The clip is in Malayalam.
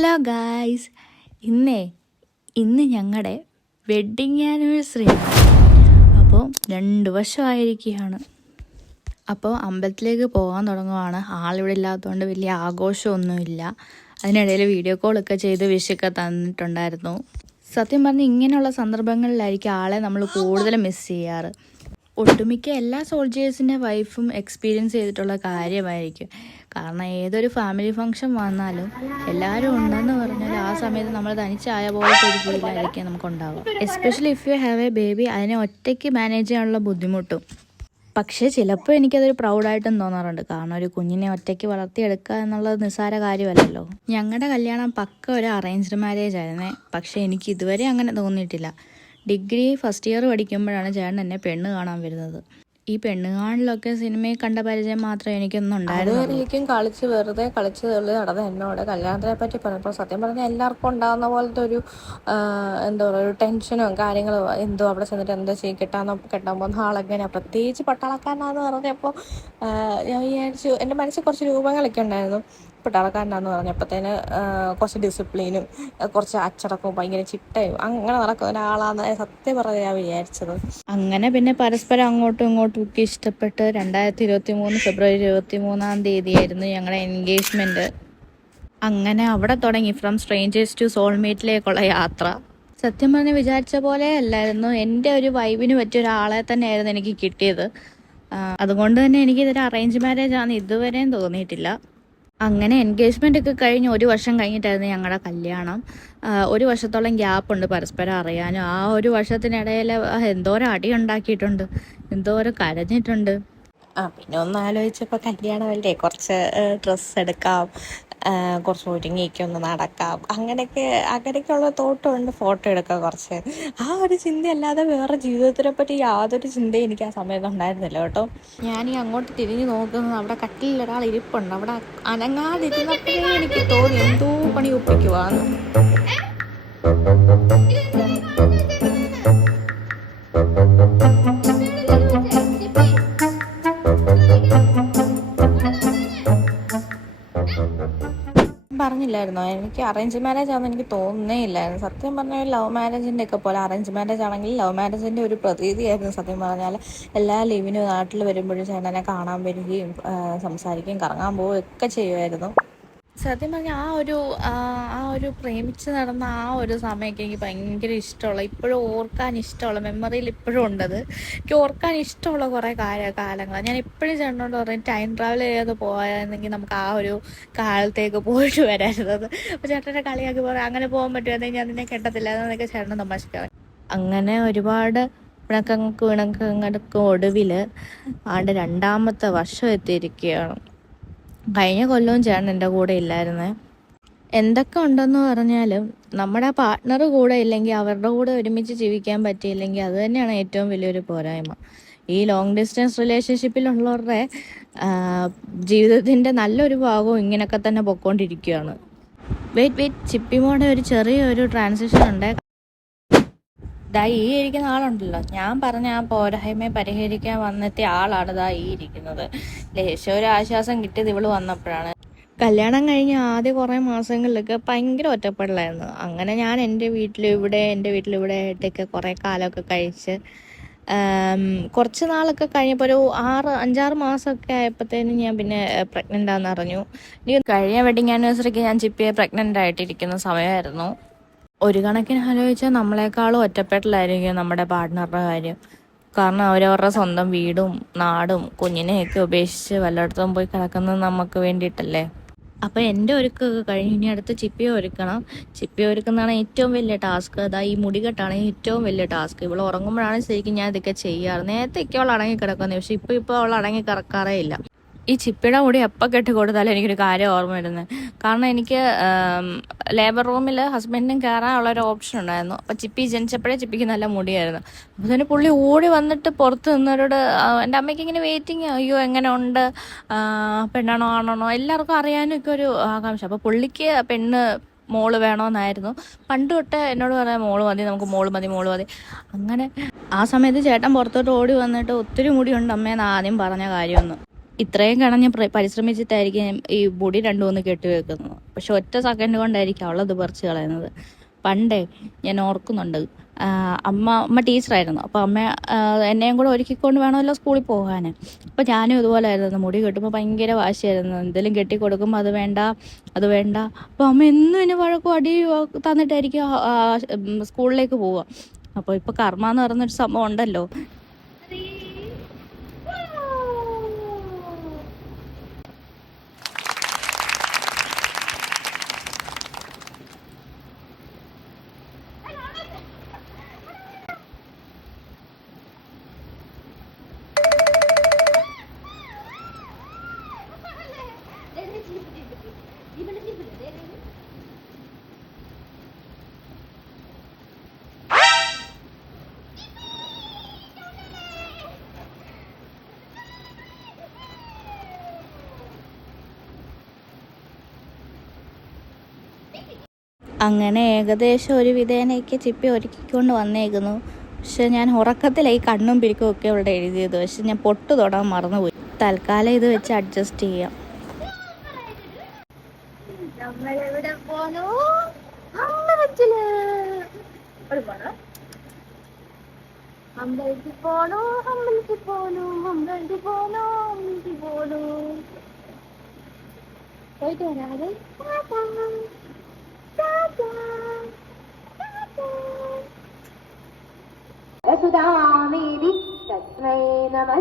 ഹലോ ഗായ്സ്, ഇന്ന് ഞങ്ങളുടെ വെഡ്ഡിങ് ആനിവേഴ്സറിയാണ്. അപ്പോൾ 2 വർഷമായിരിക്കുകയാണ്. അപ്പോൾ അമ്പലത്തിലേക്ക് പോകാൻ തുടങ്ങുവാണ്. ആളിവിടെ ഇല്ലാത്തതുകൊണ്ട് വലിയ ആഘോഷമൊന്നുമില്ല. അതിനിടയിൽ വീഡിയോ കോളൊക്കെ ചെയ്ത് വിഷൊക്കെ തന്നിട്ടുണ്ടായിരുന്നു. സത്യം പറഞ്ഞാൽ ഇങ്ങനെയുള്ള സന്ദർഭങ്ങളിലായിരിക്കും ആളെ നമ്മൾ കൂടുതൽ മിസ് ചെയ്യാറ്. ഒട്ടുമിക്ക എല്ലാ സോൾജേഴ്സിൻ്റെ വൈഫും എക്സ്പീരിയൻസ് ചെയ്തിട്ടുള്ള കാര്യമായിരിക്കും. കാരണം ഏതൊരു ഫാമിലി ഫംഗ്ഷൻ വന്നാലും എല്ലാവരും ഉണ്ടെന്ന് പറഞ്ഞാൽ ആ സമയത്ത് നമ്മൾ തനിച്ചായ പോലത്തെ ഒരു ഫീലായിരിക്കും നമുക്കുണ്ടാവുക. Especially if you have a baby, അതിനെ ഒറ്റയ്ക്ക് മാനേജ് ചെയ്യാനുള്ള ബുദ്ധിമുട്ടും. പക്ഷേ ചിലപ്പോൾ എനിക്കതൊരു പ്രൗഡായിട്ടും തോന്നാറുണ്ട്. കാരണം ഒരു കുഞ്ഞിനെ ഒറ്റയ്ക്ക് വളർത്തിയെടുക്കുക എന്നുള്ളത് നിസ്സാര കാര്യമല്ലല്ലോ. ഞങ്ങളുടെ കല്യാണം പക്ക ഒരു അറേഞ്ച്ഡ് മാരേജ് ആയിരുന്നേ. പക്ഷേ എനിക്ക് ഇതുവരെ അങ്ങനെ തോന്നിയിട്ടില്ല. ഡിഗ്രി ഫസ്റ്റ് ഇയർ പഠിക്കുമ്പോഴാണ് ചേട്ടൻ എന്നെ പെണ്ണ് കാണാൻ വരുന്നത്. ഈ പെണ്ണ് കാണലിലൊക്കെ സിനിമയിൽ കണ്ട പരിചയം മാത്രമേ എനിക്കൊന്നും ഉണ്ടായിരുന്നു. എനിക്കും വെറുതെ കളിച്ച് നടന്നത് എന്നോട് കല്യാണത്തിനെ പറ്റി പറഞ്ഞപ്പോൾ സത്യം പറഞ്ഞാൽ എല്ലാവർക്കും ഉണ്ടാകുന്ന പോലത്തെ ഒരു എന്താ പറയുക, ഒരു ടെൻഷനും കാര്യങ്ങളും, എന്തോ അവിടെ ചെന്നിട്ട് എന്താ ചെയ്യും, കെട്ടാൻ പോകുന്ന ആളെങ്ങനെയാണ്, പ്രത്യേകിച്ച് പട്ടാളക്കാരനാന്ന് പറഞ്ഞപ്പോൾ ഞാൻ വിചാരിച്ചു, എൻ്റെ മനസ്സിൽ കുറച്ച് രൂപങ്ങളൊക്കെ ഉണ്ടായിരുന്നു. പട്ടാളക്കാരനാന്ന് പറഞ്ഞപ്പോഴത്തേന് കുറച്ച് ഡിസിപ്ലിനും കുറച്ച് അച്ചടക്കവും ഭയങ്കര ചിട്ടയും അങ്ങനെ നടക്കുന്ന ഒരാളാന്ന് സത്യം പറഞ്ഞാൽ ഞാൻ വിചാരിച്ചത്. അങ്ങനെ പിന്നെ പരസ്പരം അങ്ങോട്ടും ഇങ്ങോട്ടും ഒക്കെ ഇഷ്ടപ്പെട്ട് 2023 ഫെബ്രുവരി 23 ആയിരുന്നു ഞങ്ങളുടെ എൻഗേജ്മെൻറ്റ്. അങ്ങനെ അവിടെ തുടങ്ങി ഫ്രം സ്ട്രേഞ്ചേഴ്സ് ടു സോൾമേറ്റിലേക്കുള്ള യാത്ര. സത്യം പറഞ്ഞ് വിചാരിച്ച പോലെ അല്ലായിരുന്നു. എൻ്റെ ഒരു വൈബിന് പറ്റിയ ഒരാളെ തന്നെയായിരുന്നു എനിക്ക് കിട്ടിയത്. അതുകൊണ്ട് തന്നെ എനിക്കിതൊരു അറേഞ്ച് മാരേജ് ആണെന്ന് ഇതുവരെയും തോന്നിയിട്ടില്ല. അങ്ങനെ എൻഗേജ്മെൻ്റ് ഒക്കെ കഴിഞ്ഞ് 1 വർഷം കഴിഞ്ഞിട്ടായിരുന്നു ഞങ്ങളുടെ കല്യാണം. 1 വർഷത്തോളം ഗ്യാപ്പുണ്ട് പരസ്പരം അറിയാനും. ആ 1 വർഷത്തിനിടയിൽ എന്തോരം അടി ഉണ്ടാക്കിയിട്ടുണ്ട്, എന്തോരം കരഞ്ഞിട്ടുണ്ട്. പിന്നെ ഒന്ന് ആലോചിച്ചപ്പോൾ കല്യാണമല്ലേ, കുറച്ച് ഡ്രസ്സ് എടുക്കാം, കുറച്ച് ഒരുങ്ങിയൊക്കെ ഒന്ന് നടക്കാം, അങ്ങനെയൊക്കെയുള്ള തോട്ടമുണ്ട്. ഫോട്ടോ എടുക്കാം കുറച്ച്. ആ ഒരു ചിന്തയല്ലാതെ വേറെ ജീവിതത്തിനെ പറ്റി യാതൊരു ചിന്തയും എനിക്ക് ആ സമയത്ത് ഉണ്ടായിരുന്നില്ല കേട്ടോ. ഞാൻ അങ്ങോട്ട് തിരിഞ്ഞു നോക്കുന്നത് അവിടെ കട്ടിലിൽ ഒരാൾ ഇരിപ്പുണ്ട്. അവിടെ അനങ്ങാതിരുന്നപ്പോഴേ എനിക്ക് തോന്നി എന്തോ പണി ഒപ്പിക്കുവാന്ന്. പറഞ്ഞില്ലായിരുന്നോ, എനിക്ക് അറേഞ്ച് മാരേജ് ആണെന്ന് എനിക്ക് തോന്നുന്നേ ഇല്ലായിരുന്നു. സത്യം പറഞ്ഞാൽ ലവ് മാരേജിൻ്റെ ഒക്കെ പോലെ അറേഞ്ച് മാരേജ് ആണെങ്കിൽ ലവ് മാരേജിൻ്റെ ഒരു പ്രതീതിയായിരുന്നു. സത്യം പറഞ്ഞാൽ എല്ലാ ലീവിനും നാട്ടിൽ വരുമ്പോഴും ചേട്ടനെ കാണാൻ വരികയും സംസാരിക്കുകയും കറങ്ങാൻ പോവുകയും ഒക്കെ ചെയ്യുമായിരുന്നു. സത്യം പറഞ്ഞാൽ ആ ഒരു പ്രേമിച്ച് നടന്ന ആ ഒരു സമയമൊക്കെ എനിക്ക് ഭയങ്കര ഇഷ്ടമുള്ള, ഇപ്പോഴും ഓർക്കാൻ ഇഷ്ടമുള്ള, മെമ്മറിയിൽ ഇപ്പോഴും ഉണ്ടത്. എനിക്ക് ഓർക്കാൻ ഇഷ്ടമുള്ള കുറേ കാലങ്ങളാണ്. ഞാൻ എപ്പോഴും ചേട്ടനോട് പറയും ടൈം ട്രാവൽ ചെയ്യാതെ പോയായിരുന്നെങ്കിൽ നമുക്ക് ആ ഒരു കാലത്തേക്ക് പോയിട്ട് വരായിരുന്നത്. അപ്പോൾ ചേട്ടൻ്റെ കളിയാക്കി പറയാം, അങ്ങനെ പോകാൻ പറ്റുമായിരുന്നെങ്കിൽ ഞാൻ നിന്നെ കെട്ടത്തില്ല എന്നൊക്കെ ചേട്ടനെ തമാശക്കാറ്. അങ്ങനെ ഒരുപാട് പിണക്കങ്ങൾക്ക് ഒടുവിൽ 2ാമത്തെ വർഷം എത്തിയിരിക്കുകയാണ്. കഴിഞ്ഞ കൊല്ലവും ചേട്ടൻ എൻ്റെ കൂടെ ഇല്ലായിരുന്നേ. എന്തൊക്കെ ഉണ്ടെന്ന് പറഞ്ഞാലും നമ്മുടെ പാർട്ട്ണർ കൂടെ ഇല്ലെങ്കിൽ, അവരുടെ കൂടെ ഒരുമിച്ച് ജീവിക്കാൻ പറ്റിയില്ലെങ്കിൽ അത് തന്നെയാണ് ഏറ്റവും വലിയൊരു പോരായ്മ. ഈ ലോങ് ഡിസ്റ്റൻസ് റിലേഷൻഷിപ്പിലുള്ളവരുടെ ജീവിതത്തിൻ്റെ നല്ലൊരു ഭാഗവും ഇങ്ങനെയൊക്കെ തന്നെ പൊയ്ക്കൊണ്ടിരിക്കുകയാണ്. വെയിറ്റ് ചിപ്പിമോടെ ഒരു ചെറിയൊരു ട്രാൻസിഷൻ ഉണ്ട്. ഈ ഇരിക്കുന്ന ആളുണ്ടല്ലോ, ഞാൻ പറഞ്ഞ ആ പോരായ്മയെ പരിഹരിക്കാൻ വന്നെത്തിയ ആളാണ് ഈ ഇരിക്കുന്നത്. ലേശം ഒരു ആശ്വാസം കിട്ടിയത് ഇവള് വന്നപ്പോഴാണ്. കല്യാണം കഴിഞ്ഞ ആദ്യ കുറേ മാസങ്ങളിലൊക്കെ ഭയങ്കര ഒറ്റപ്പെടലായിരുന്നു. അങ്ങനെ ഞാൻ എൻ്റെ വീട്ടിലിവിടെ ആയിട്ടൊക്കെ കുറേ കാലമൊക്കെ കഴിച്ച് കുറച്ച് നാളൊക്കെ കഴിഞ്ഞപ്പോൾ ഒരു 5-6 മാസമൊക്കെ ആയപ്പോഴത്തേനും ഞാൻ പിന്നെ പ്രഗ്നൻ്റ് ആണെന്ന് അറിഞ്ഞു. കഴിഞ്ഞ വെഡിങ് ആനിവേഴ്സറിക്ക് ഞാൻ ചിപ്പിയെ പ്രഗ്നൻ്റ് ആയിട്ടിരിക്കുന്ന സമയമായിരുന്നു. ഒരു കണക്കിന് ആലോചിച്ചാൽ നമ്മളെക്കാളും ഒറ്റപ്പെടലായിരിക്കും നമ്മുടെ പാർട്ട്ണറുടെ കാര്യം. കാരണം അവരവരുടെ സ്വന്തം വീടും നാടും കുഞ്ഞിനെയൊക്കെ ഉപേക്ഷിച്ച് വല്ലയിടത്തും പോയി കിടക്കുന്നത് നമുക്ക് വേണ്ടിയിട്ടല്ലേ. അപ്പോൾ എൻ്റെ ഒരുക്കൊക്കെ കഴിഞ്ഞ് ഇനി അടുത്ത് ചിപ്പിയെ ഒരുക്കണം. ചിപ്പിയെ ഒരുക്കുന്നതാണ് ഏറ്റവും വലിയ ടാസ്ക്. ഈ മുടികെട്ടാണ് ഏറ്റവും വലിയ ടാസ്ക്. ഇവൾ ഉറങ്ങുമ്പോഴാണ് ശരിക്കും ഞാൻ ഇതൊക്കെ ചെയ്യാറ്. നേരത്തെയൊക്കെ അവൾ അടങ്ങി കിടക്കുന്നത്, പക്ഷെ ഇപ്പോൾ അവൾ അടങ്ങി കിടക്കാറേ ഇല്ല. ഈ ചിപ്പിയുടെ മുടി എപ്പോൾ കെട്ടി കൊടുത്താലും എനിക്കൊരു കാര്യം ഓർമ്മ വരുന്നത്. കാരണം എനിക്ക് ലേബർ റൂമിൽ ഹസ്ബൻഡിനും കയറാനുള്ളൊരു ഓപ്ഷൻ ഉണ്ടായിരുന്നു. അപ്പോൾ ചിപ്പി ജനിച്ചപ്പോഴേ ചിപ്പിക്ക് നല്ല മുടിയായിരുന്നു. അപ്പോൾ തന്നെ പുള്ളി ഓടി വന്നിട്ട് പുറത്ത് നിന്നവരോട്, എൻ്റെ അമ്മയ്ക്ക് ഇങ്ങനെ വെയിറ്റിങ്, അയ്യോ എങ്ങനെ ഉണ്ട്, പെണ്ണാണോ ആണാണോ, എല്ലാവർക്കും അറിയാനും ഒക്കെ ഒരു ആകാംക്ഷ. അപ്പോൾ പുള്ളിക്ക് മോള് വേണമെന്നായിരുന്നു. പണ്ട് തൊട്ട് എന്നോട് പറയാം മോള് മതി, നമുക്ക് മോള് മതി. അങ്ങനെ ആ സമയത്ത് ചേട്ടൻ പുറത്തോട്ട് ഓടി വന്നിട്ട് ഒത്തിരി മുടിയുണ്ട് അമ്മയെന്ന് ആദ്യം പറഞ്ഞ കാര്യമൊന്നും. ഇത്രയും കാണാൻ ഞാൻ പരിശ്രമിച്ചിട്ടായിരിക്കും ഈ മുടി രണ്ടും ഒന്ന് കെട്ടിവെക്കുന്നത്. പക്ഷെ ഒറ്റ സെക്കൻഡ് കൊണ്ടായിരിക്കും അവളത് പറിച്ച് കളയുന്നത്. പണ്ടേ ഞാൻ ഓർക്കുന്നുണ്ട്, അമ്മ ടീച്ചറായിരുന്നു. അപ്പോൾ അമ്മ എന്നെയും കൂടെ ഒരുക്കിക്കൊണ്ട് വേണമല്ലോ സ്കൂളിൽ പോകാൻ. അപ്പോൾ ഞാനും ഇതുപോലെയായിരുന്നു. മുടി കെട്ടുമ്പോൾ ഭയങ്കര വാശിയായിരുന്നു. എന്തെങ്കിലും കെട്ടി കൊടുക്കുമ്പോൾ അത് വേണ്ട അത് വേണ്ട. അപ്പോൾ അമ്മ എന്നും എന്നെ വഴക്കും അടി തന്നിട്ടായിരിക്കും സ്കൂളിലേക്ക് പോവുക. അപ്പോൾ ഇപ്പോൾ കർമ്മ എന്ന് പറയുന്നൊരു സംഭവം ഉണ്ടല്ലോ. അങ്ങനെ ഏകദേശം ഒരു വിധേനയ്ക്ക് ചിപ്പി ഒരുക്കിക്കൊണ്ട് വന്നേക്കുന്നു. പക്ഷെ ഞാൻ ഉറക്കത്തിലായി കണ്ണും പിരിക്കും ഒക്കെ ഇവിടെ എഴുതിയത്. പക്ഷെ ഞാൻ പൊട്ട് തൊടാൻ മറന്നുപോയി. തൽക്കാലം ഇത് വെച്ച് അഡ്ജസ്റ്റ് ചെയ്യാം. പോയിട്ട് വരാതെ സുധാമേരി തസ്മൈ നമഃ.